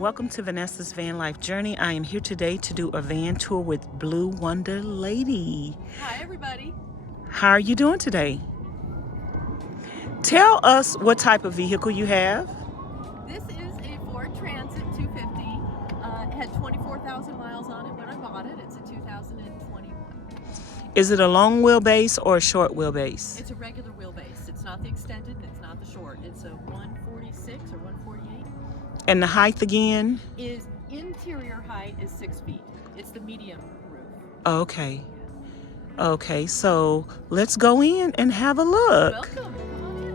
welcome to Vanessa's Van Life Journey. I am here today to do a van tour with Blue Wonder Lady. Hi everybody. How are you doing today? Tell us what type of vehicle you have. This is a Ford Transit 250. It had 24,000 miles on it when I bought it. It's a 2021. Is it a long wheelbase or a short wheelbase? It's a regular wheelbase. It's not the extended and it's not the short. It's a 146 or 148. And the height again? Is interior height is 6 feet. It's the medium roof. Okay. Okay, so let's go in and have a look. Welcome. Come on in.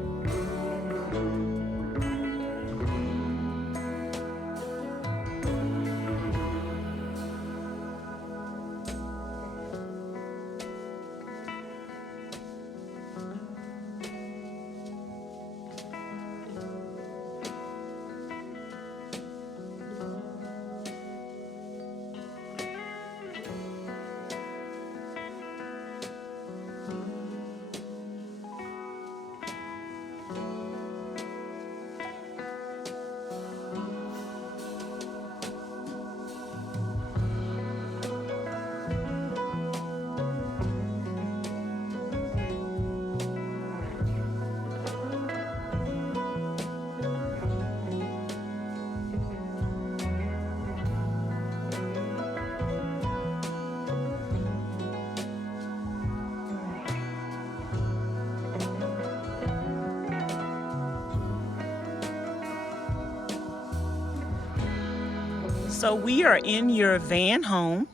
So we are in your van home,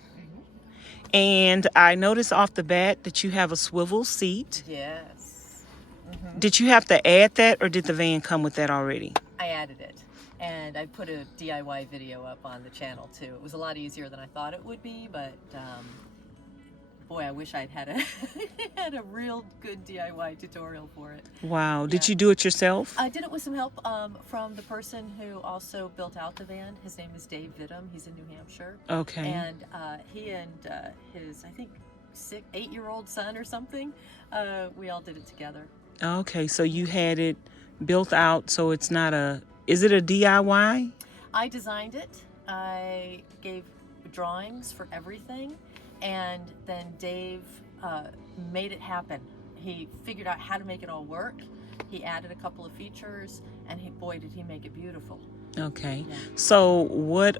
and I noticed off the bat that you have a swivel seat. Yes. Did you have to add that, or did the van come with that already? I added it, and I put a DIY video up on the channel too. It was a lot easier than I thought it would be, but boy, I wish I'd had a had a real good DIY tutorial for it. Wow. Yeah. Did you do it yourself? I did it with some help from the person who also built out the van. His name is Dave Vittum. He's in New Hampshire. Okay. And he and his, I think, 8-year-old son or something, we all did it together. Okay, so you had it built out, so it's not a... Is it a DIY? I designed it. I gave drawings for everything. And then Dave made it happen. He figured out how to make it all work. He added a couple of features, and boy, did he make it beautiful. Okay. Yeah. So what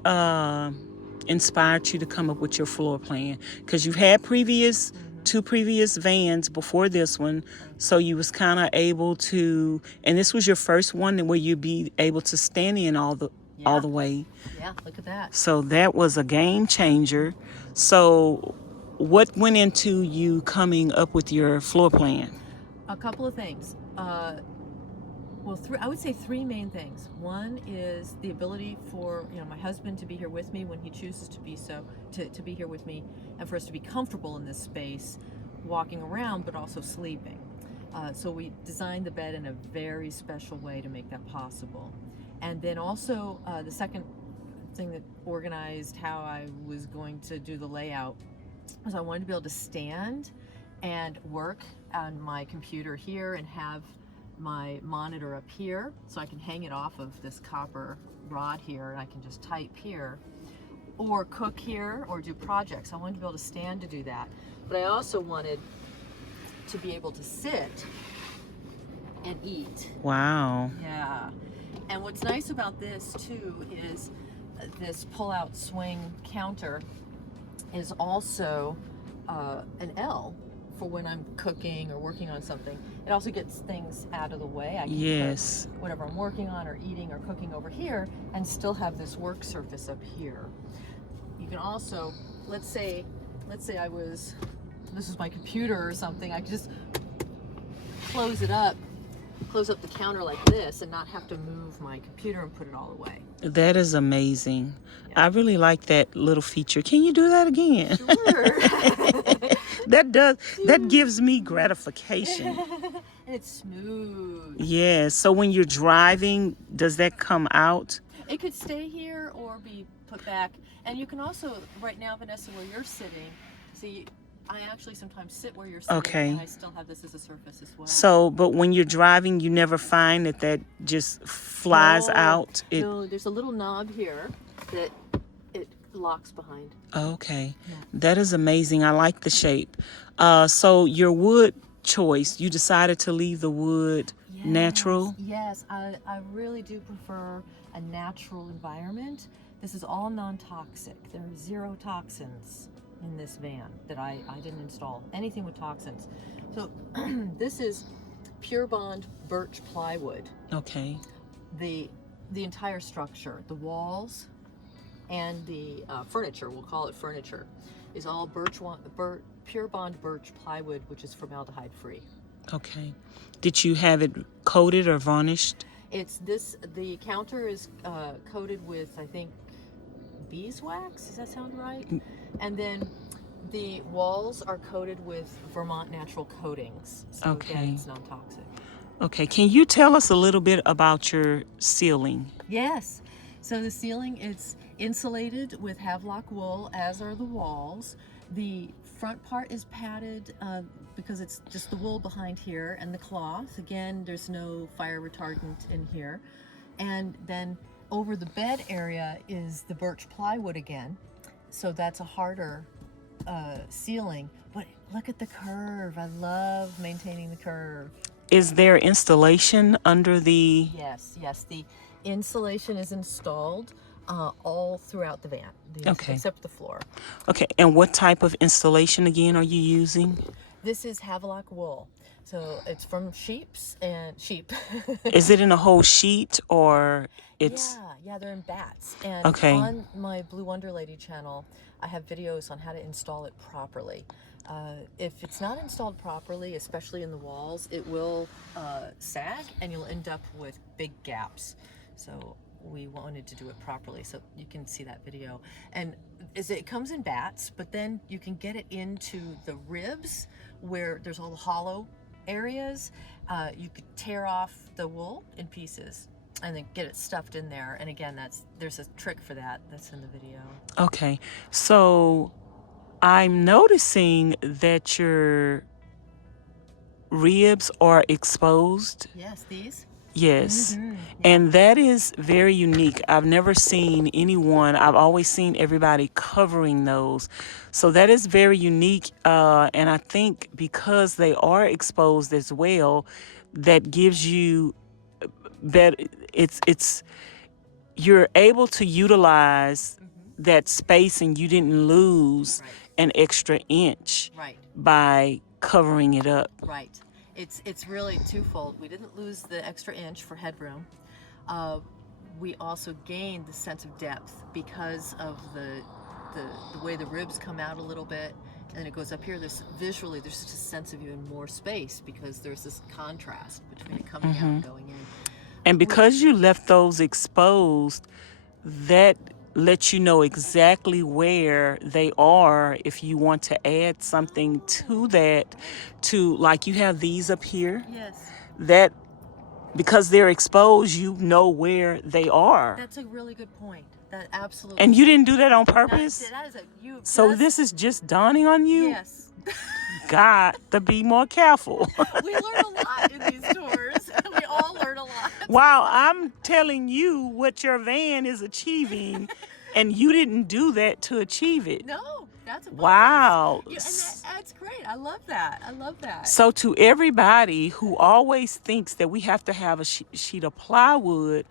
inspired you to come up with your floor plan? Because you've had two previous vans before this one, so you was kind of able to, and this was your first one where you'd be able to stand in all the way. Yeah, look at that. So that was a game changer. So what went into you coming up with your floor plan? A couple of things. Well, I would say three main things. One is the ability for my husband to be here with me when he chooses to be to be here with me, and for us to be comfortable in this space, walking around but also sleeping. So we designed the bed in a very special way to make that possible. And then also the second thing that organized how I was going to do the layout was I wanted to be able to stand and work on my computer here and have my monitor up here, so I can hang it off of this copper rod here and I can just type here, or cook here, or do projects. I wanted to be able to stand to do that, but I also wanted to be able to sit and eat. Wow. Yeah. And what's nice about this too is this pull-out swing counter is also an L for when I'm cooking or working on something. It also gets things out of the way. I can put whatever I'm working on or eating or cooking over here and still have this work surface up here. You can also, let's say this is my computer or something, I could just close up the counter like this and not have to move my computer and put it all away. That is amazing. Yeah. I really like that little feature. Can you do that again? Sure. That gives me gratification. And it's smooth. Yeah, so when you're driving, does that come out? It could stay here or be put back. And you can also, right now, Vanessa, where you're sitting, see, I actually sometimes sit where you're sitting, Okay. and I still have this as a surface as well. So, but when you're driving, you never find that just flies out? No, there's a little knob here that it locks behind. Okay. Yeah. That is amazing. I like the shape. So your wood choice, you decided to leave the wood natural? Yes, I really do prefer a natural environment. This is all non-toxic. There are 0 toxins in this van that I didn't install anything with toxins. So this is pure bond birch plywood. Okay. The entire structure, the walls and the furniture, we'll call it furniture, is all pure bond birch plywood, which is formaldehyde free. Okay. Did you have it coated or varnished? The counter is coated with, I think, beeswax. Does that sound right? And then the walls are coated with Vermont natural coatings. So again, it's non-toxic. Okay. Can you tell us a little bit about your ceiling? Yes. So the ceiling, it's insulated with Havelock wool, as are the walls. The front part is padded because it's just the wool behind here and the cloth. Again, there's no fire retardant in here. And then over the bed area is the birch plywood again. So that's a harder ceiling. But look at the curve. I love maintaining the curve. Is there installation under the... Yes. The insulation is installed all throughout the van, Okay. except the floor. Okay, and what type of installation again are you using? This is Havelock wool. So it's from sheep. Is it in a whole sheet or it's... Yeah, they're in bats. And Okay. on my Blue Wonder Lady channel, I have videos on how to install it properly. If it's not installed properly, especially in the walls, it will sag and you'll end up with big gaps. So we wanted to do it properly, so you can see that video. And it comes in bats, but then you can get it into the ribs where there's all the hollow areas. You could tear off the wool in pieces and then get it stuffed in there. And again, there's a trick for that that's in the video. Okay, so I'm noticing that your ribs are exposed. Yes, these? Yes. Yeah. And that is very unique. I've never seen anyone, I've always seen everybody covering those. So that is very unique. And I think because they are exposed as well, that gives you better, you're able to utilize that space and you didn't lose an extra inch by covering it up. Right. It's really twofold. We didn't lose the extra inch for headroom. We also gained the sense of depth because of the way the ribs come out a little bit and it goes up here. There's just a sense of even more space because there's this contrast between it coming out and going in. And because you left those exposed, that lets you know exactly where they are if you want to add something to that, like you have these up here. Yes. That, because they're exposed, you know where they are. That's a really good point. That absolutely. And you didn't do that on purpose? So Yes. this is just dawning on you? Yes. Got to be more careful. We learn a lot in these tours. We all learn a lot. Wow, I'm telling you what your van is achieving, and you didn't do that to achieve it. No, that's a bonus. Wow. Yeah, and that's great. I love that. So to everybody who always thinks that we have to have a sheet of plywood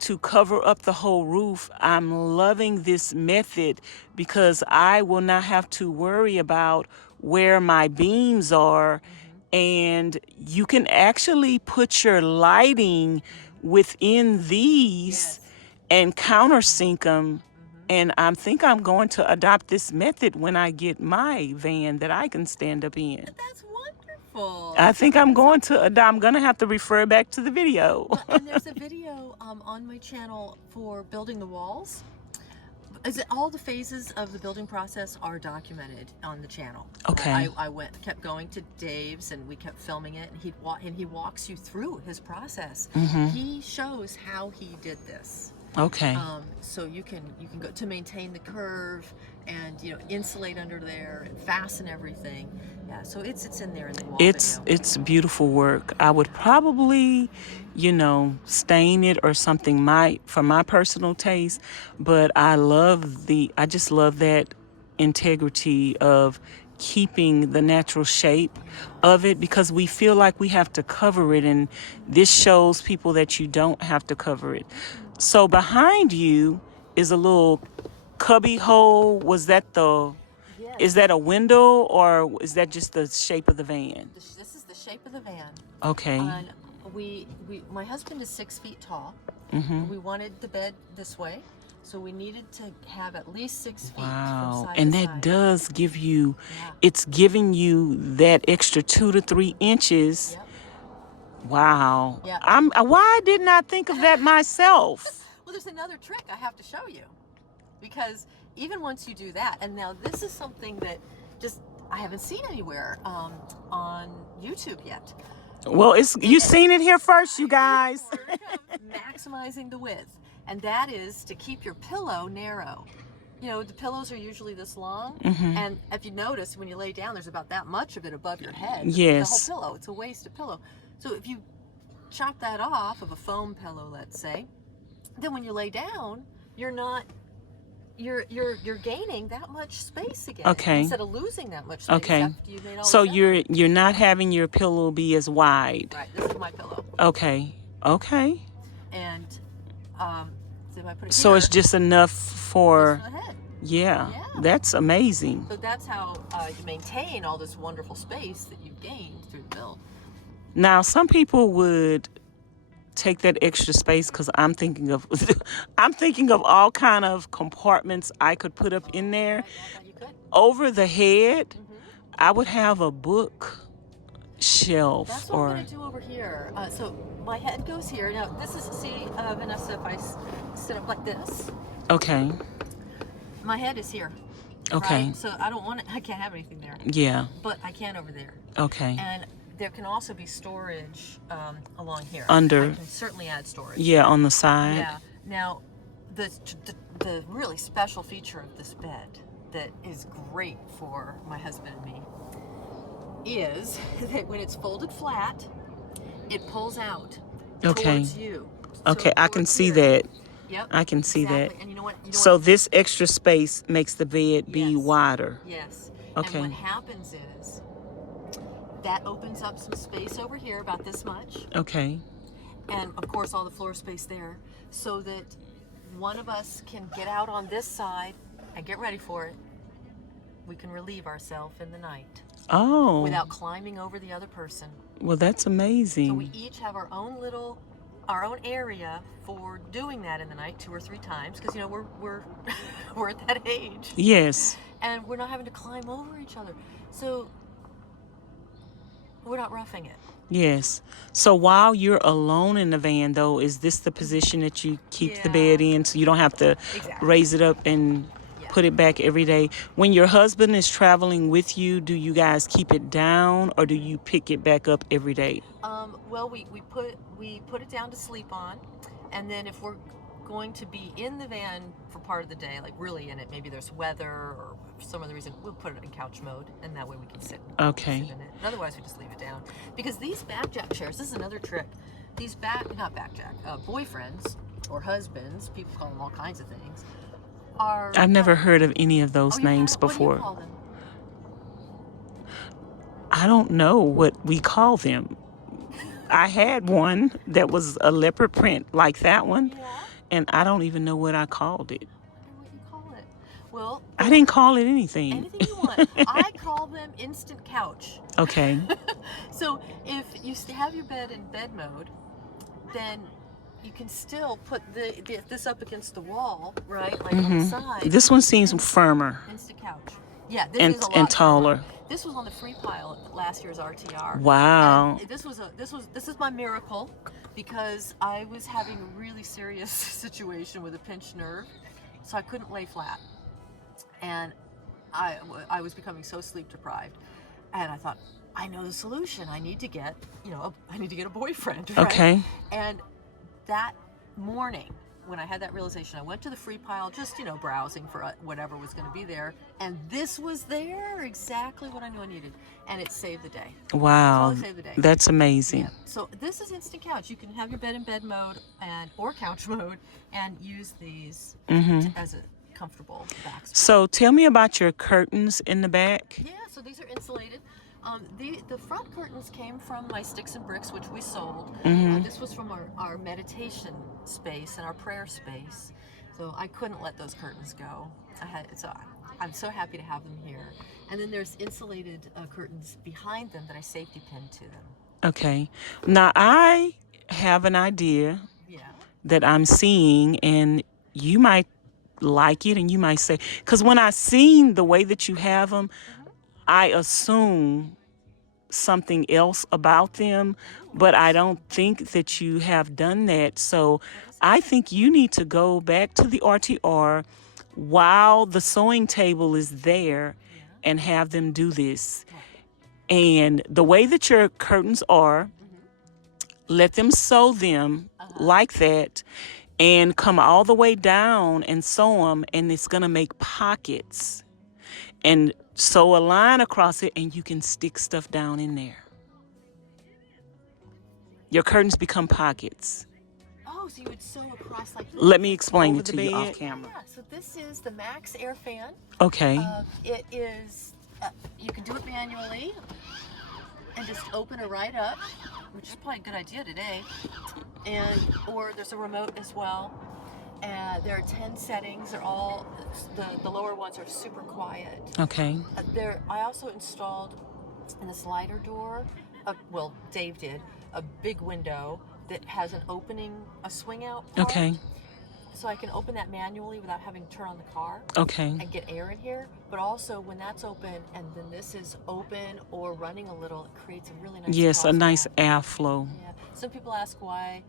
to cover up the whole roof, I'm loving this method because I will not have to worry about where my beams are. And you can actually put your lighting within these and countersink them. And I think I'm going to adopt this method when I get my van that I can stand up in. That's wonderful. I think I'm going to adopt. I'm going to have to refer back to the video. And there's a video on my channel for building the walls. All the phases of the building process are documented on the channel. Okay. I kept going to Dave's and we kept filming it, and he walks you through his process. He shows how he did this. Okay. So you can go to maintain the curve and insulate under there and fasten everything. Yeah, so it's in there in the wall It's beautiful work. I would probably, stain it or something for my personal taste, but I just love that integrity of keeping the natural shape of it, because we feel like we have to cover it, and this shows people that you don't have to cover it. So behind you is a little cubby hole. Is Yes. that a window, or is that just the shape of the van? This is the shape of the van. Okay. And my husband is 6 feet tall. Mm-hmm. We wanted the bed this way, so we needed to have at least 6 feet Wow. from side And to that side. does give you, Yeah. it's giving you that extra 2 to 3 inches. Yep. Wow. Yeah. Why didn't I think of that myself? Well, there's another trick I have to show you, because even once you do that, and now this is something that I haven't seen anywhere on YouTube yet. Well, you've seen it here first, you guys. Maximizing the width, and that is to keep your pillow narrow. The pillows are usually this long, and if you notice, when you lay down, there's about that much of it above your head. Yes. The whole pillow. It's a waste of pillow. So if you chop that off of a foam pillow, let's say, then when you lay down, you're gaining that much space again. Okay. Instead of losing that much space. Okay. After you made all So this you're not having your pillow be as wide. Right. This is my pillow. Okay. And so if I put it So here, it's just enough for. the head. Yeah. Yeah. That's amazing. So that's how you maintain all this wonderful space that you've gained through the build. Now, some people would take that extra space, because I'm thinking of all kind of compartments I could put up in there. You could. Over the head, I would have a book shelf. That's what I'm going to do over here. So my head goes here. Now this is, Vanessa, if I sit up like this, Okay. my head is here. Okay. Right? So I can't have anything there. Yeah. But I can over there. Okay. And there can also be storage along here. Under. I can certainly add storage. Yeah, on the side. Yeah. Now, the really special feature of this bed that is great for my husband and me is that when it's folded flat, it pulls out towards you. Okay, I can see here. that. Yep. I can see exactly. that. And you know what? So this extra space makes the bed be Yes. wider. Yes. Okay. And what happens is that opens up some space over here, about this much. Okay. And of course all the floor space there, so that one of us can get out on this side and get ready for it. We can relieve ourselves in the night Oh. without climbing over the other person. Well, that's amazing. So we each have our own area for doing that in the night 2 or 3 times, because we're at that age. Yes. And we're not having to climb over each other. So we're not roughing it. Yes. So while you're alone in the van, though, is this the position that you keep the bed in, so you don't have to raise it up and put it back every day? When your husband is traveling with you, do you guys keep it down, or do you pick it back up every day? Well, we put it down to sleep on, and then if we're going to be in the van for part of the day, like really in it, maybe there's weather or for some other reason, we'll put it in couch mode, and that way we can sit in it. And otherwise we just leave it down. Because these backjack chairs, this is another trick. These boyfriends or husbands, people call them all kinds of things, are... I've never heard of any of those names before. What do you call them? I don't know what we call them. I had one that was a leopard print like that one. Yeah. And I don't even know what I called it. I wonder what you call it. Well, I didn't call it anything. Anything you want. I call them instant couch. Okay. So if you have your bed in bed mode, then you can still put this up against the wall, right? Like on the side. This one seems firmer. Instant couch. Yeah, this is a lot and taller. firmer. This was on the free pile at last year's RTR. Wow. And this is my miracle, because I was having a really serious situation with a pinched nerve, so I couldn't lay flat, and I was becoming so sleep deprived, and I thought, I know the solution. I need to get a boyfriend. Right? Okay. And that morning, when I had that realization, I went to the free pile, just, browsing for whatever was going to be there. And this was there, exactly what I knew I needed. And it saved the day. Wow. Totally saved the day. That's amazing. Yeah. So this is Instant Couch. You can have your bed in bed mode or couch mode and use these as a comfortable backspace. So tell me about your curtains in the back. Yeah, so these are insulated. The front curtains came from my sticks and bricks, which we sold. This was from our meditation space and our prayer space. So I couldn't let those curtains go. I'm so happy to have them here. And then there's insulated curtains behind them that I safety pinned to them. Okay. Now I have an idea that I'm seeing, and you might like it, and you might say, because when I seen the way that you have them, I assume something else about them, but I don't think that you have done that. So I think you need to go back to the RTR while the sewing table is there and have them do this. And the way that your curtains are, let them sew them like that and come all the way down and sew them, and it's going to make pockets. And sew a line across it, and you can stick stuff down in there. Your curtains become pockets. Oh, so you would sew across like this? Let me explain it to you off camera. Yeah, so this is the Max Air Fan. Okay. It is, you can do it manually and just open it right up, which is probably a good idea today. Or there's a remote as well. There are 10 settings. They're all, the lower ones are super quiet. Okay. I also installed in the slider door, well, Dave did, a big window that has an opening, a swing out part. Okay. So I can open that manually without having to turn on the car. Okay. And get air in here. But also when that's open and then this is open or running a little, it creates a really nice Yes, a nice airflow. airflow. Yeah. Some people ask why,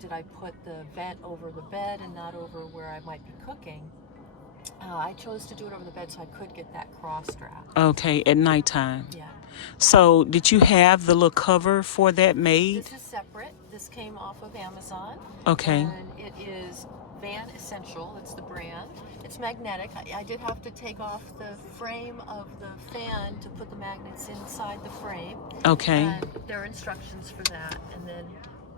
did I put the vent over the bed and not over where I might be cooking? I chose to do it over the bed so I could get that cross strap. Okay, at nighttime. Yeah. So did you have the little cover for that made? This is separate. This came off of Amazon. Okay. And it is Van Essential. It's the brand. It's magnetic. I did have to take off the frame of the fan to put the magnets inside the frame. Okay. And there are instructions for that. And then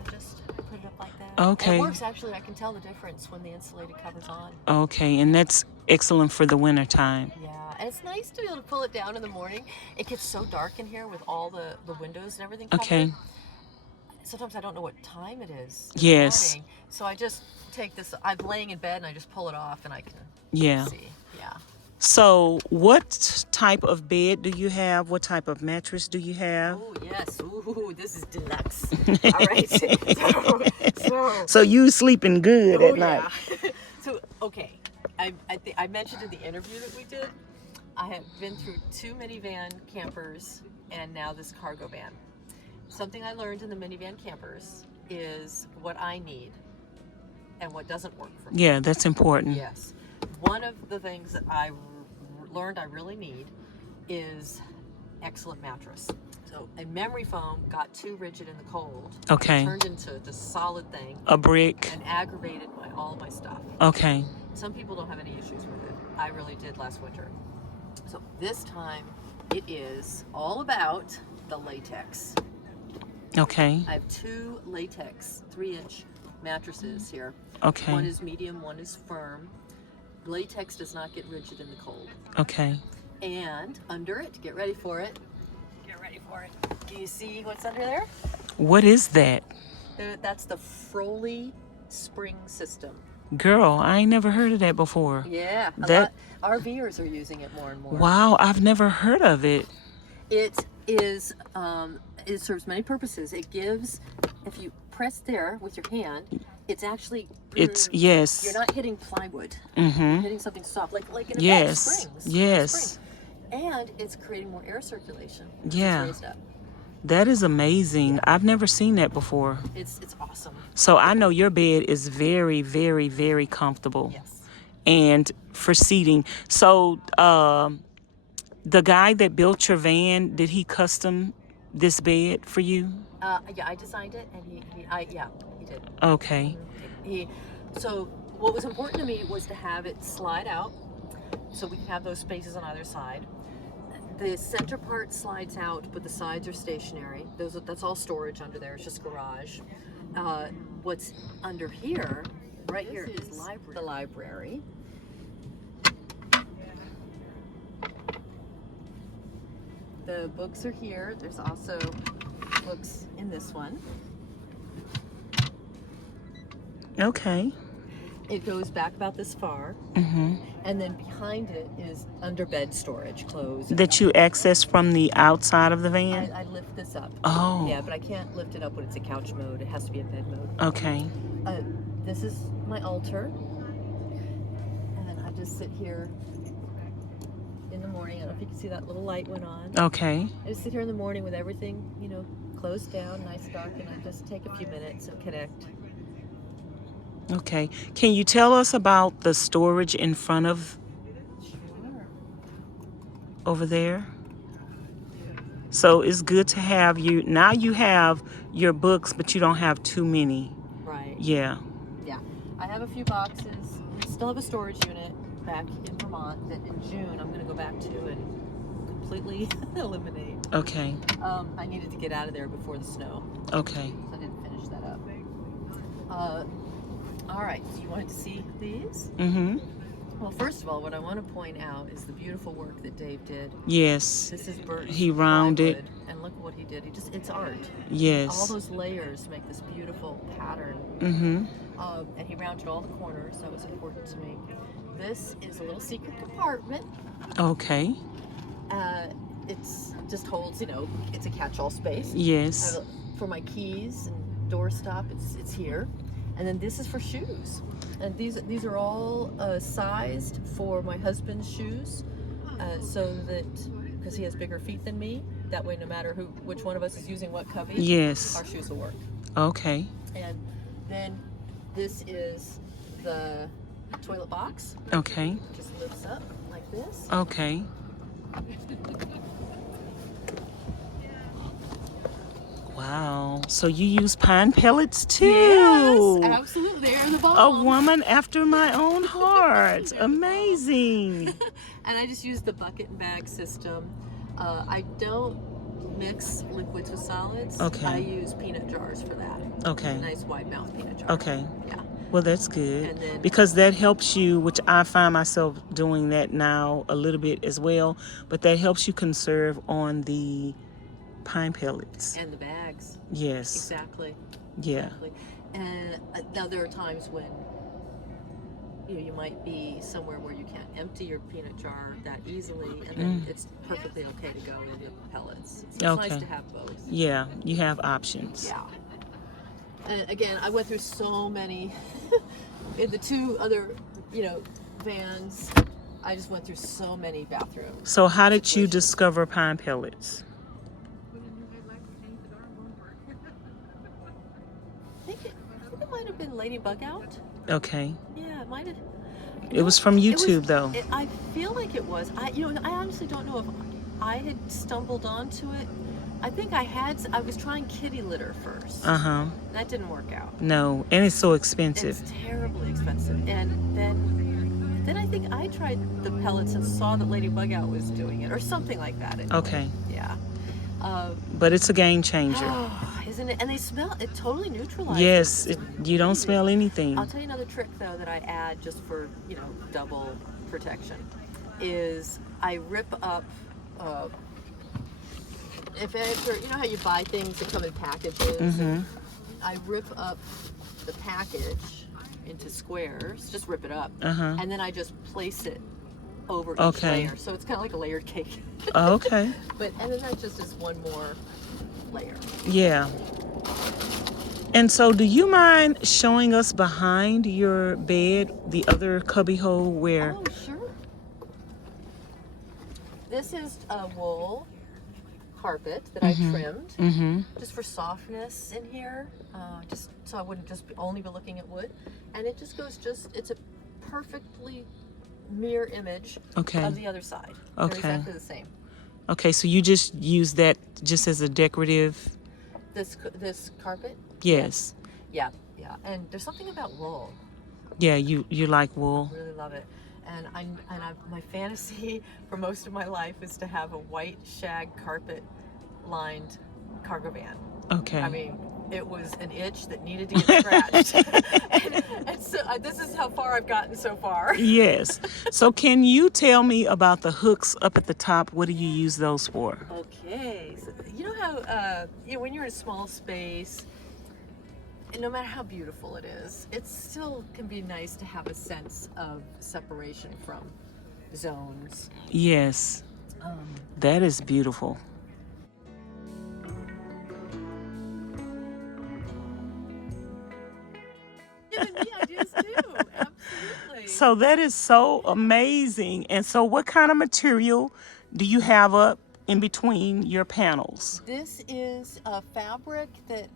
I just put it up like that. Okay. And it works actually. I can tell the difference when the insulated cover's on. Okay, and that's excellent for the winter time. Yeah, and it's nice to be able to pull it down in the morning. It gets so dark in here with all the windows and everything covered. Okay. Sometimes I don't know what time it is. Yes. Morning, so I just take this. I'm laying in bed and I just pull it off and I can see. Yeah. So what type of bed do you have? What type of mattress do you have? Oh, yes. Ooh, this is deluxe. All right. So you sleeping good at night. So, okay. I mentioned in the interview that we did, I have been through 2 minivan campers and now this cargo van. Something I learned in the minivan campers is what I need and what doesn't work for me. Yeah, that's important. Yes. One of the things that I learned I really need is excellent mattress. So a memory foam got too rigid in the cold. Okay. It turned into this solid thing. A brick. And aggravated all my stuff. Okay. Some people don't have any issues with it. I really did last winter. So this time it is all about the latex. Okay. I have 2 latex 3-inch mattresses here. Okay. One is medium, one is firm. Latex does not get rigid in the cold. Okay. And under it, get ready for it. Get ready for it. Can you see what's under there? What is that? That's the Froley spring system. Girl, I ain't never heard of that before. Yeah. RVers are using it more and more. Wow, I've never heard of it. It is, it serves many purposes. It gives, if you press there with your hand, it's actually, yes. You're not hitting plywood. Mm-hmm. You're hitting something soft, like in a yes. springs. Yes. And it's creating more air circulation. Yeah. It's raised up. That is amazing. I've never seen that before. It's awesome. So I know your bed is very, very, very comfortable. Yes. And for seating. So the guy that built your van, did he custom this bed for you? Yeah, I designed it, and he did. painted. Okay. So what was important to me was to have it slide out, so we can have those spaces on either side. The center part slides out, but the sides are stationary. That's all storage under there. It's just garage. What's under here, right here, is the library. The books are here. There's also books in this one. Okay. It goes back about this far. And then behind it is underbed storage, clothes. That you access from the outside of the van? I lift this up. Oh. Yeah, but I can't lift it up when it's a couch mode. It has to be in bed mode. Okay. This is my altar. And then I just sit here in the morning. I don't know if you can see that little light went on. Okay. I just sit here in the morning with everything, closed down, nice dark, and I just take a few minutes and connect. Okay. Can you tell us about the storage in front of over there? So it's good to have now you have your books, but you don't have too many. Right. Yeah. Yeah. I have a few boxes. We still have a storage unit back in Vermont that in June I'm going to go back to and completely eliminate. Okay. I needed to get out of there before the snow. Okay. So I didn't finish that up. All right, so you wanted to see these? Well, first of all, what I want to point out is the beautiful work that Dave did. Yes. This is birch. He rounded. Plywood, and look what he did. It's art. Yes. All those layers make this beautiful pattern. And he rounded all the corners. That was important to me. This is a little secret compartment. Okay. It's just holds, it's a catch-all space. Yes. For my keys and doorstop, it's here. And then this is for shoes, and these are all sized for my husband's shoes, so that because he has bigger feet than me, that way no matter which one of us is using what cubby, yes, our shoes will work. Okay. And then this is the toilet box. Okay. Just lifts up like this. Okay. Wow. So you use pine pellets too? Yes, absolutely. They're the bomb. A woman after my own heart. Amazing. And I just use the bucket and bag system. I don't mix liquids with solids. Okay. I use peanut jars for that. Okay. Nice wide mouth peanut jar. Okay. Yeah. Well, that's good. And then, because that helps you, which I find myself doing that now a little bit as well, but that helps you conserve on the pine pellets. And the bags. Yes. Exactly. Yeah. Exactly. And now there are times when you might be somewhere where you can't empty your peanut jar that easily, and then it's perfectly okay to go into pellets. So it's nice to have both. Yeah, you have options. Yeah. And again, I went through so many in the two other, vans. I just went through so many bathrooms. So how did you discover pine pellets? I think it might have been Ladybug Out. Okay. Yeah, it might have. It was from YouTube, though. I feel like it was. I honestly don't know if I had stumbled onto it. I think I was trying kitty litter first. That didn't work out. No, and it's so expensive. It's terribly expensive. And then I think I tried the pellets and saw that Ladybug Out was doing it, or something like that. Anyway. Okay. Yeah. But it's a game changer. Isn't it? And they smell, it totally neutralizes. Yes, you don't smell anything. I'll tell you another trick though that I add just for, double protection is I rip up, if you know how you buy things that come in packages? I rip up the package into squares, just rip it up, and then I just place it over each layer. So it's kind of like a layered cake. Okay. And then that just is one more layer. Yeah. And so do you mind showing us behind your bed, the other cubby hole where... Oh, sure. This is a wool carpet that I trimmed just for softness in here, just so I wouldn't only be looking at wood. And it just goes it's a perfectly mirror image of the other side. They're exactly the same. Okay, so you just use that just as a decorative... This carpet? Yes. Yeah, yeah. And there's something about wool. Yeah, you like wool. I really love it. And my fantasy for most of my life is to have a white shag carpet lined cargo van. Okay. I mean, it was an itch that needed to get scratched. and so this is how far I've gotten so far. Yes. So can you tell me about the hooks up at the top? What do you use those for? Okay. So, you know how when you're in a small space, and no matter how beautiful it is, it still can be nice to have a sense of separation from zones. Yes. That is beautiful. Giving me ideas too. Absolutely. So that is so amazing. And so what kind of material do you have up in between your panels? This is a fabric that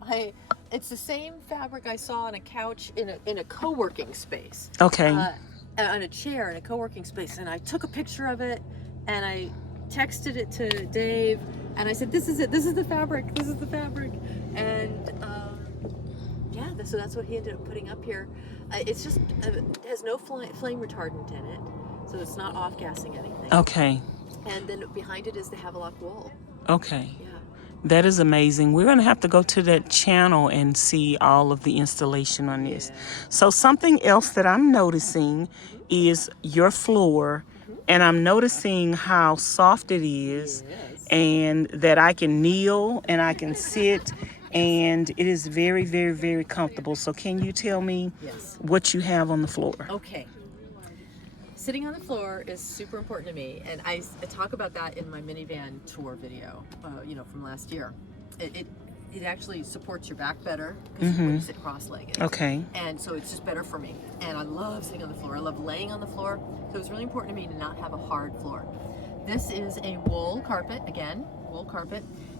it's the same fabric I saw on a couch in a co-working space. Okay. On a chair in a co-working space, and I took a picture of it and I texted it to Dave and I said, this is it, this is the fabric, and yeah, so that's what he ended up putting up here. It's just it has no flame retardant in it, so it's not off-gassing anything. Okay. And then behind it is the Havelock wool. Okay. Yeah. That is amazing. We're going to have to go to that channel and see all of the installation on this. So something else that I'm noticing is your floor, and I'm noticing how soft it is, and that I can kneel and I can sit, and it is very, very, very comfortable. So can you tell me what you have on the floor? Okay. Sitting on the floor is super important to me, and I talk about that in my minivan tour video, from last year. It actually supports your back better because when you sit cross-legged. Okay. And so it's just better for me. And I love sitting on the floor. I love laying on the floor. So it's really important to me to not have a hard floor. This is a wool carpet,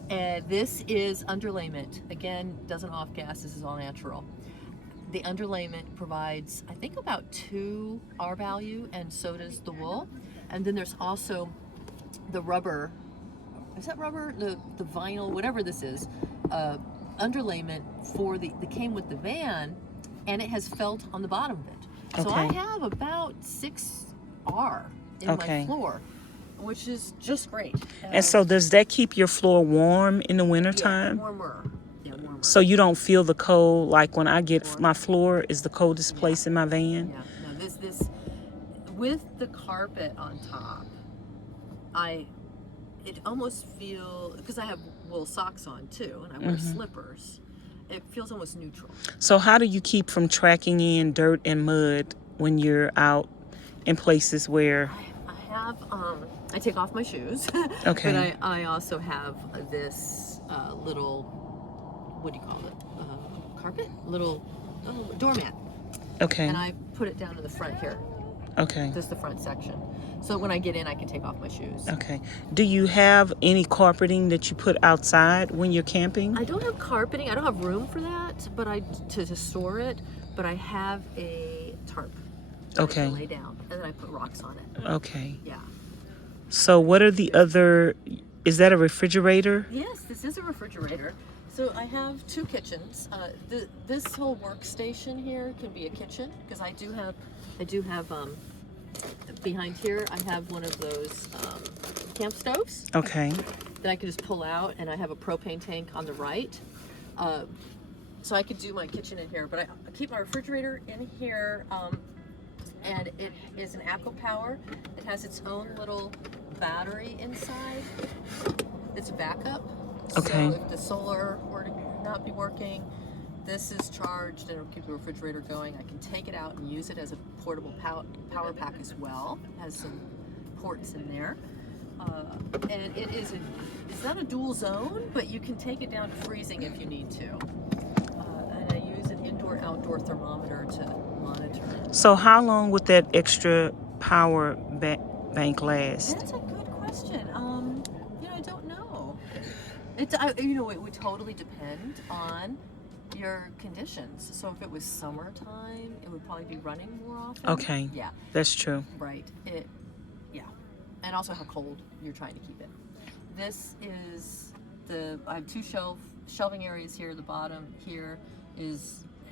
and this is underlayment. Again, doesn't off-gas. This is all natural. The underlayment provides, I think, about 2 R value, and so does the wool. And then there's also the rubber, is that rubber? The vinyl, whatever this is, underlayment for the came with the van, and it has felt on the bottom of it. So I have about 6 R in my floor, which is just great. And so does that keep your floor warm in the wintertime? Yeah, warmer. So you don't feel the cold, like when I get my floor is the coldest place in my van? Yeah, no, this with the carpet on top, it almost feel, because I have wool socks on too, and I wear slippers, it feels almost neutral. So how do you keep from tracking in dirt and mud when you're out in places where... I take off my shoes. Okay. But I also have this little, what do you call it? Carpet? Little doormat. Okay. And I put it down in the front here. Okay. Just the front section. So when I get in, I can take off my shoes. Okay. Do you have any carpeting that you put outside when you're camping? I don't have carpeting. I don't have room for that, but to store it. But I have a tarp. Okay. I lay down, and then I put rocks on it. Okay. Yeah. So what are the other... Is that a refrigerator? Yes, this is a refrigerator. So I have 2 kitchens. This whole workstation here can be a kitchen, because I do have behind here I have one of those camp stoves. Okay. That I can just pull out, and I have a propane tank on the right. So I could do my kitchen in here, but I keep my refrigerator in here, and it is an AquaPower. It has its own little battery inside. It's a backup. Okay. So if the solar were to not be working, this is charged and it'll keep the refrigerator going. I can take it out and use it as a portable power pack as well. It has some ports in there. And it's not a dual zone, but you can take it down to freezing if you need to. And I use an indoor-outdoor thermometer to monitor. So how long would that extra power bank last? That's a good question. I don't know. It would totally depend on your conditions. So if it was summertime, it would probably be running more often. Okay. Yeah. That's true. Right. And also how cold you're trying to keep it. This is I have 2 shelving areas here. The bottom here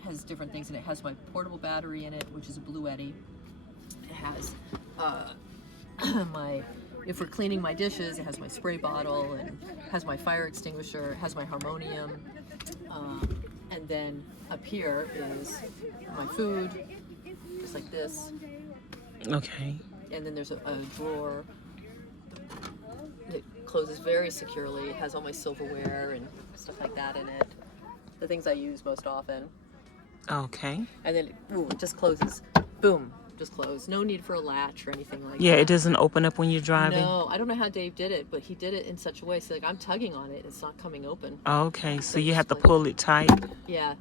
has different things in it. It has my portable battery in it, which is a Blue Eddy. It has if we're cleaning my dishes, it has my spray bottle, and has my fire extinguisher, it has my harmonium, and then up here is my food, just like this. Okay. And then there's a drawer that closes very securely. It has all my silverware and stuff like that in it, the things I use most often. Okay. And then it just closes. Boom. Just closed. No need for a latch or anything like that. Yeah, it doesn't open up when you're driving? No, I don't know how Dave did it, but he did it in such a way. So like I'm tugging on it, it's not coming open. Okay, so you have to pull it tight? Yeah,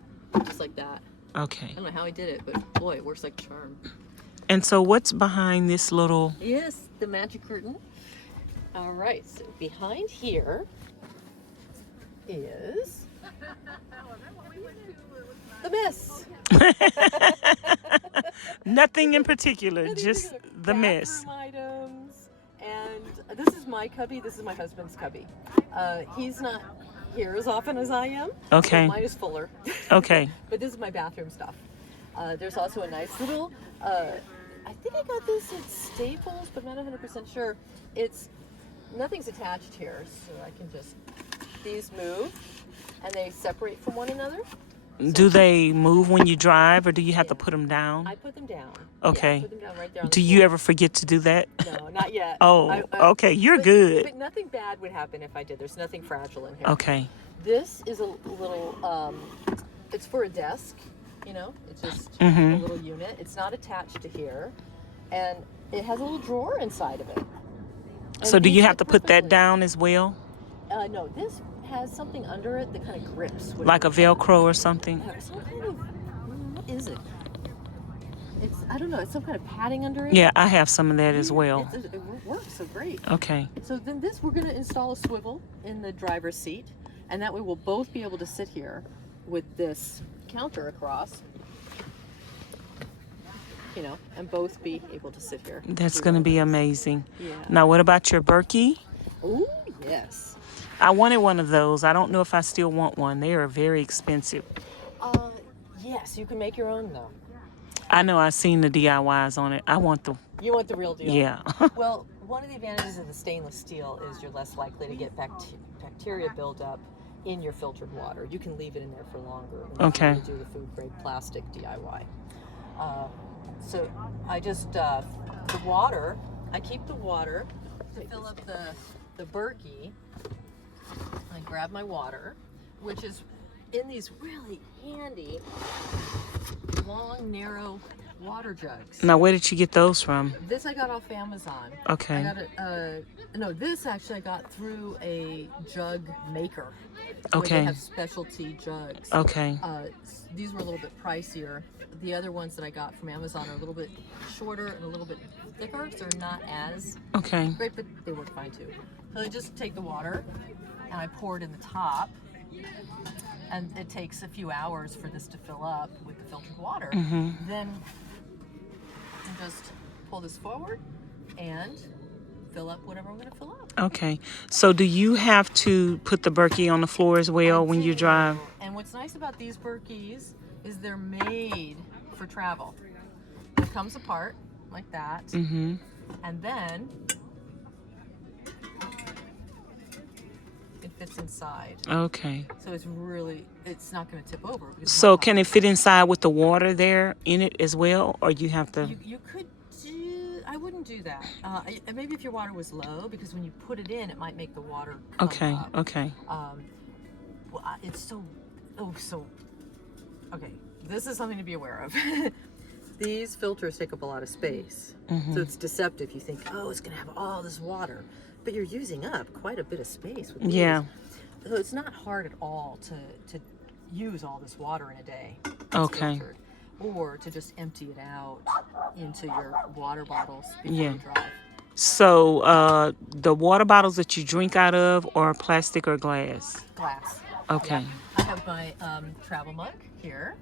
just like that. Okay. I don't know how he did it, but boy, it works like a charm. And so what's behind this little... Yes, the magic curtain. All right, so behind here is the mess. Nothing in particular, Nothing just particular. the mess. Bathroom items, and this is my cubby. This is my husband's cubby. He's not here as often as I am. Okay. So mine is fuller. Okay. But this is my bathroom stuff. There's also a nice little. I think I got this at Staples, but I'm not 100% sure. Nothing's attached here, so I can just. These move, and they separate from one another. Do they move when you drive, or do you have to put them down? I put them down. Okay. Yeah, I put them down right there on Do the you floor. ever forget to do that? No, not yet. Oh, okay. You're good. But nothing bad would happen if I did. There's nothing fragile in here. Okay. This is a little, it's for a desk, it's just a little unit. It's not attached to here. And it has a little drawer inside of it. And So do you these have to fit put that perfectly. down as well? No, this has something under it that kind of grips. Like a Velcro or something? Some kind of, what is it? I don't know, it's some kind of padding under it. Yeah, I have some of that as well. It works so great. Okay. So then we're going to install a swivel in the driver's seat, and that way we'll both be able to sit here with this counter across, and both be able to sit here. That's going to be amazing. Yeah. Now, what about your Berkey? Oh, yes. I wanted one of those. I don't know if I still want one. They are very expensive. Yes, you can make your own, though. I know I've seen the DIYs on it. I want the... You want the real deal? Yeah. Well, one of the advantages of the stainless steel is you're less likely to get bacteria buildup in your filtered water. You can leave it in there for longer than Okay. you do the food grade plastic DIY. So I just the water. I keep the water to fill up the Berkey. I grab my water, which is in these really handy long, narrow water jugs. Now, where did you get those from? This I got off Amazon. Okay. I got it. No, this actually I got through a jug maker. Where Okay. They have specialty jugs. Okay. These were a little bit pricier. The other ones that I got from Amazon are a little bit shorter and a little bit thicker, so they're not as Okay. great, but they work fine too. So I just take the water and I pour it in the top. And it takes a few hours for this to fill up with the filtered water. Then I just pull this forward and fill up whatever I'm going to fill up. Okay. So do you have to put the Berkey on the floor as well when you drive? And what's nice about these Berkeys is they're made for travel. It comes apart like that. Mm-hmm. And then it fits inside. Okay. So it's not going to tip over. because it's So not can it fit inside with the water there in it as well? Or you have to... You could do, I wouldn't do that. Maybe if your water was low, because when you put it in, it might make the water come Okay. up. Okay. It's so, okay, this is something to be aware of. These filters take up a lot of space. So it's deceptive. You think, oh, it's going to have all this water. But you're using up quite a bit of space with these. Yeah. So it's not hard at all to use all this water in a day. It's Okay. filtered. Or to just empty it out into your water bottles before Yeah. you drive. So the water bottles that you drink out of are plastic or glass? Glass. Okay. Yeah. I have my travel mug here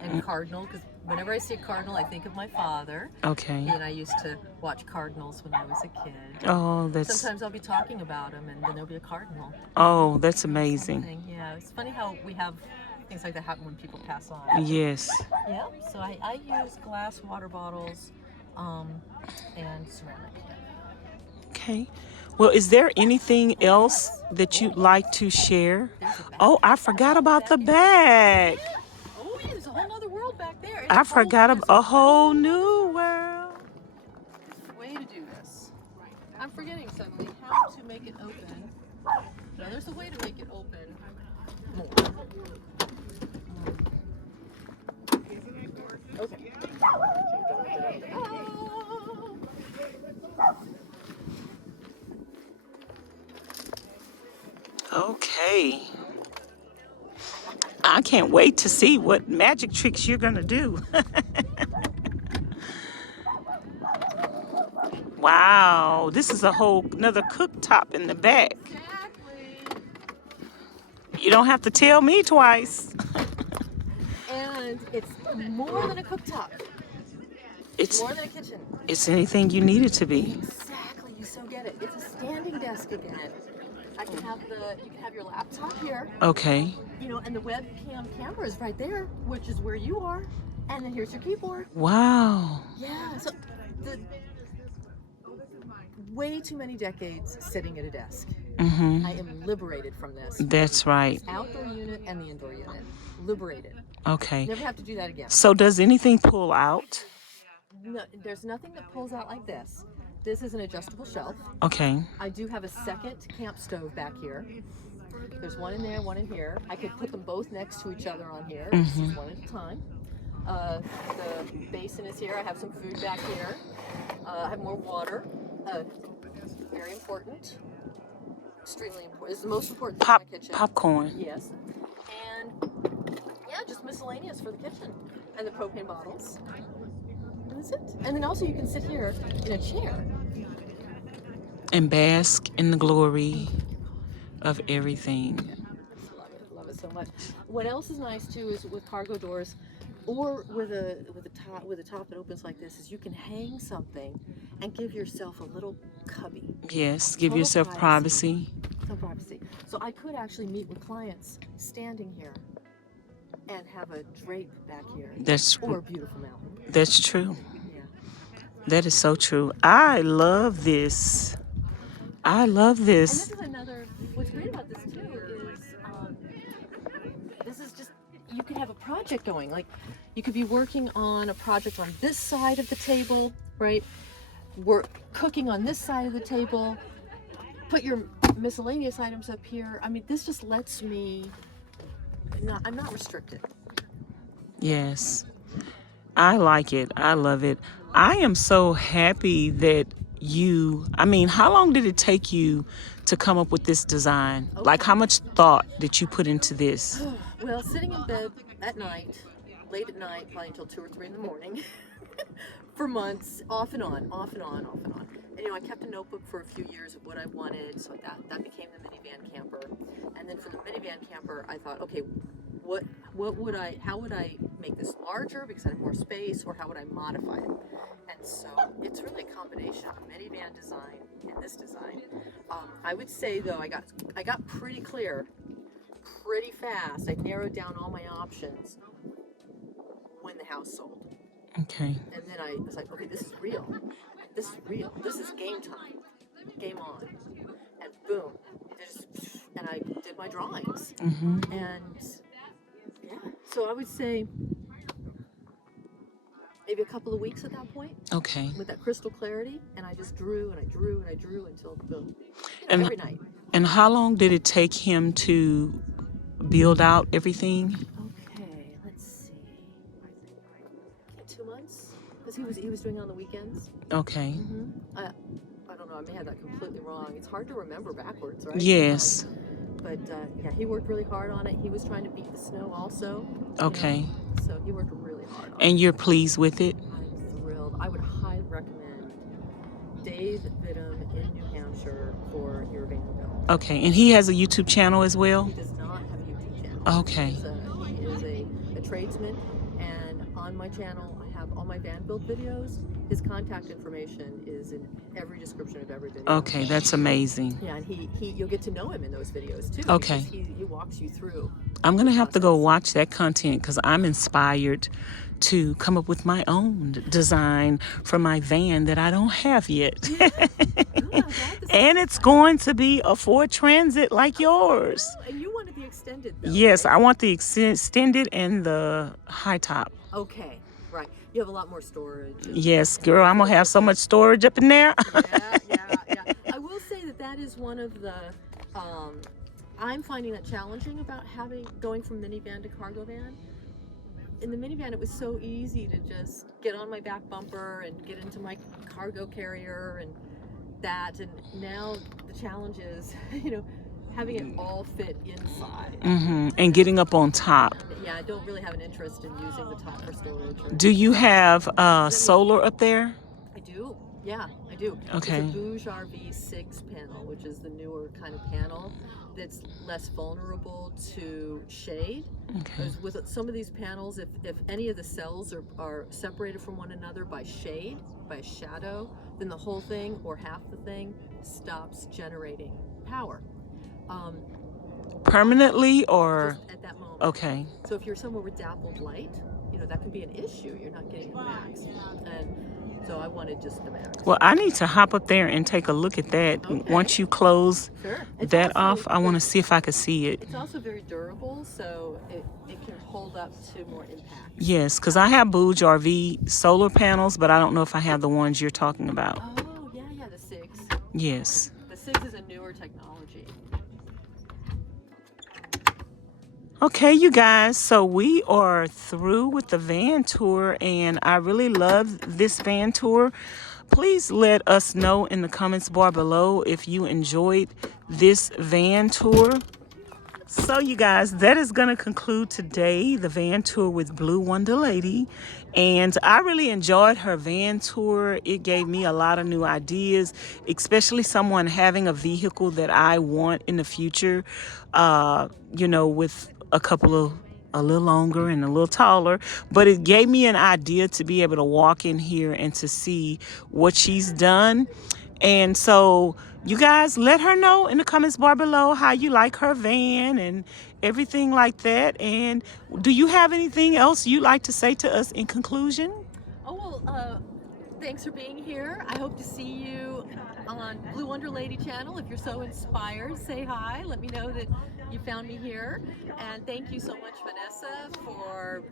and Cardinal, because whenever I see a Cardinal, I think of my father. Okay. He and I used to watch Cardinals when I was a kid. Oh, that's... Sometimes I'll be talking about him and then there'll be a Cardinal. Oh, that's amazing. Yeah, it's funny how we have things like that happen when people pass on. Yes. Yeah, so I use glass water bottles and ceramic. Okay. Well, is there anything else that you'd like to share? Oh, I forgot about the bag. Oh yeah, there's a whole other world back there. I forgot about a whole new world. Way to do this. I'm forgetting suddenly how to make it open. No, there's a way to make it open more. Okay. Okay. I can't wait to see what magic tricks you're gonna do. Wow, this is a whole another cooktop in the back. Exactly. You don't have to tell me twice. And it's more than a cooktop. It's More than a kitchen. It's anything you need it to be. Exactly, you so get it. It's a standing desk again. You can have your laptop here. Okay. You know, and the webcam camera is right there, which is where you are. And then here's your keyboard. Wow. Yeah. So way too many decades sitting at a desk. Mm-hmm. I am liberated from this. That's right. Outdoor unit and the indoor unit. Liberated. Okay. Never have to do that again. So does anything pull out? No, there's nothing that pulls out like this. This is an adjustable shelf. Okay. I do have a second camp stove back here. There's one in there, one in here. I could put them both next to each other on here. This is one at a time. The basin is here. I have some food back here. I have more water. Very important. Extremely important. This is the most important thing in my kitchen. Popcorn. Yes. And yeah, just miscellaneous for the kitchen. And the propane bottles. And that's it. And then also you can sit here in a chair. And bask in the glory of everything. Love it so much. What else is nice too is with cargo doors, or with a top that opens like this, is you can hang something and give yourself a little cubby. Yes, give Total yourself privacy. Total privacy. So I could actually meet with clients standing here and have a drape back here. Or a beautiful mountain. That's true. Yeah. That is so true. I love this. I love this. And this is another, what's great about this too is, this is just, you could have a project going. Like, you could be working on a project on this side of the table, right? We're cooking on this side of the table. Put your miscellaneous items up here. I mean, this just lets me, I'm not restricted. Yes. I like it. I love it. I am so happy that how long did it take you to come up with this design? Okay. Like, how much thought did you put into this? Well, sitting in bed at night, late at night, probably until 2 or 3 in the morning, for months, off and on. And I kept a notebook for a few years of what I wanted, so that became the minivan camper. And then for the minivan camper, I thought, okay, how would I make this larger because I have more space, or how would I modify it? And so it's really a combination of minivan design and this design. I would say though, I got pretty clear pretty fast. I narrowed down all my options when the house sold. Okay. And then I was like, okay, this is real. This is game time. Game on. And boom. And I did my drawings. Mm-hmm. And yeah, so I would say maybe a couple of weeks at that point. Okay. With that crystal clarity, and I just drew and I drew and I drew until boom. And every night. And how long did it take him to build out everything? Okay, let's see. 2 months, because he was doing it on the weekends. Okay. Mm-hmm. I don't know. I may have that completely wrong. It's hard to remember backwards, right? Yes. But yeah, he worked really hard on it. He was trying to beat the snow also. Okay. So he worked really hard on it. And you're pleased with it? I'm thrilled. I would highly recommend Dave Vidham in New Hampshire for your Vanderbilt. Okay. And he has a YouTube channel as well? He does not have a YouTube channel. Okay. He is a tradesman, and on my channel I have all my van build videos. His contact information is in every description of every video. Okay, that's amazing. Yeah, and you'll get to know him in those videos too. Okay. Because he walks you through. I'm going to have to go watch that content because I'm inspired to come up with my own design for my van that I don't have yet. Yeah. And it's going to be a Ford Transit like yours. Oh, and you wanted the extended though, Yes, right? I want the extended and the high top. Okay, right. You have a lot more storage. Yes, girl, I'm going to have so much storage up in there. Yeah. I will say that is one of the, I'm finding that challenging about going from minivan to cargo van. In the minivan, it was so easy to just get on my back bumper and get into my cargo carrier and that. And now the challenge is, having it all fit inside. And getting up on top. Yeah, I don't really have an interest in using the top for storage. Do you have solar up there? I do. Yeah, I do. Okay. It's a Bouge RV6 panel, which is the newer kind of panel that's less vulnerable to shade. Okay. With some of these panels, if any of the cells are separated from one another by shade, by a shadow, then the whole thing or half the thing stops generating power. Permanently or? Just at that moment. Okay. So if you're somewhere with dappled light, that can be an issue. You're not getting the max. And so I wanted just the max. Well, I need to hop up there and take a look at that. Okay. Once you close that also, off, I want to see if I can see it. It's also very durable, so it can hold up to more impact. Yes, because I have Bouge RV solar panels, but I don't know if I have the ones you're talking about. Oh, yeah, the 6. Yes. The 6 is a newer technology. Okay, you guys, so we are through with the van tour, and I really love this van tour. Please let us know in the comments bar below if you enjoyed this van tour. So you guys, that is going to conclude today, the van tour with Blue Wonder Lady. And I really enjoyed her van tour. It gave me a lot of new ideas, especially someone having a vehicle that I want in the future, with a little longer and a little taller. But it gave me an idea to be able to walk in here and to see what she's done. And so you guys, let her know in the comments bar below how you like her van and everything like that. And do you have anything else you'd like to say to us in conclusion? Oh, well, thanks for being here. I hope to see you on Blue Wonder Lady channel. If you're so inspired, say hi. Let me know that you found me here. And thank you so much, Vanessa, for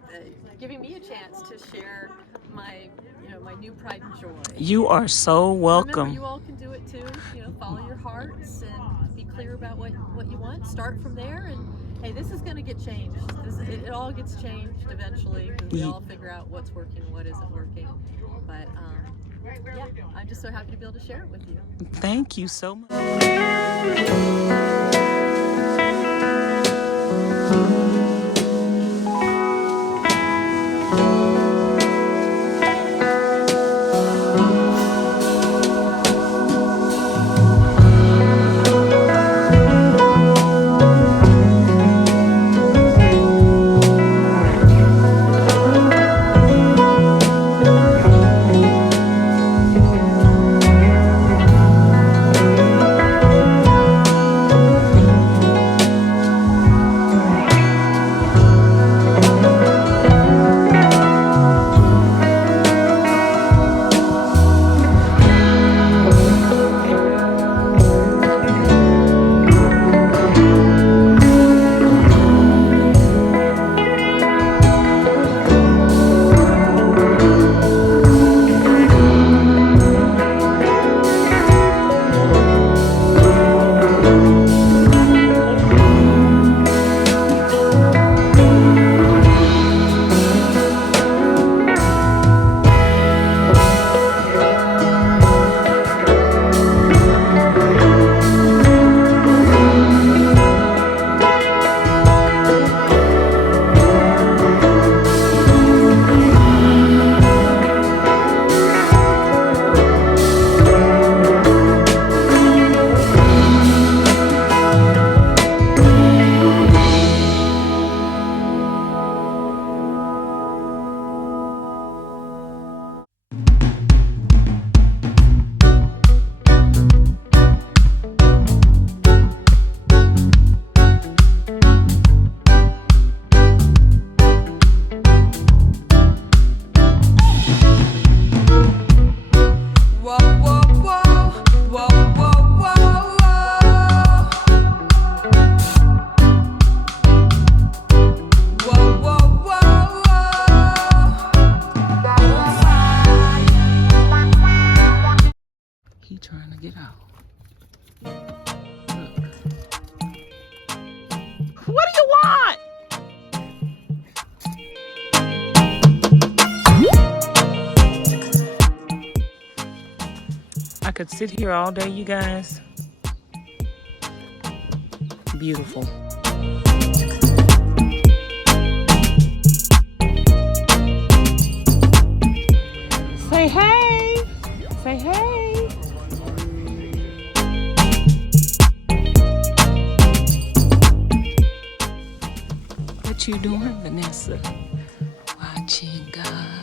giving me a chance to share my new pride and joy. You are so welcome. Remember, you all can do it too. Follow your hearts and be clear about what you want. Start from there, and hey, this is going to get changed. It all gets changed eventually. We all figure out what's working, what isn't working. But yeah, I'm just so happy to be able to share it with you. Thank you so much. you want? I could sit here all day, you guys. Beautiful. Say hey. Say hey. What you doing, Vanessa? Watching God.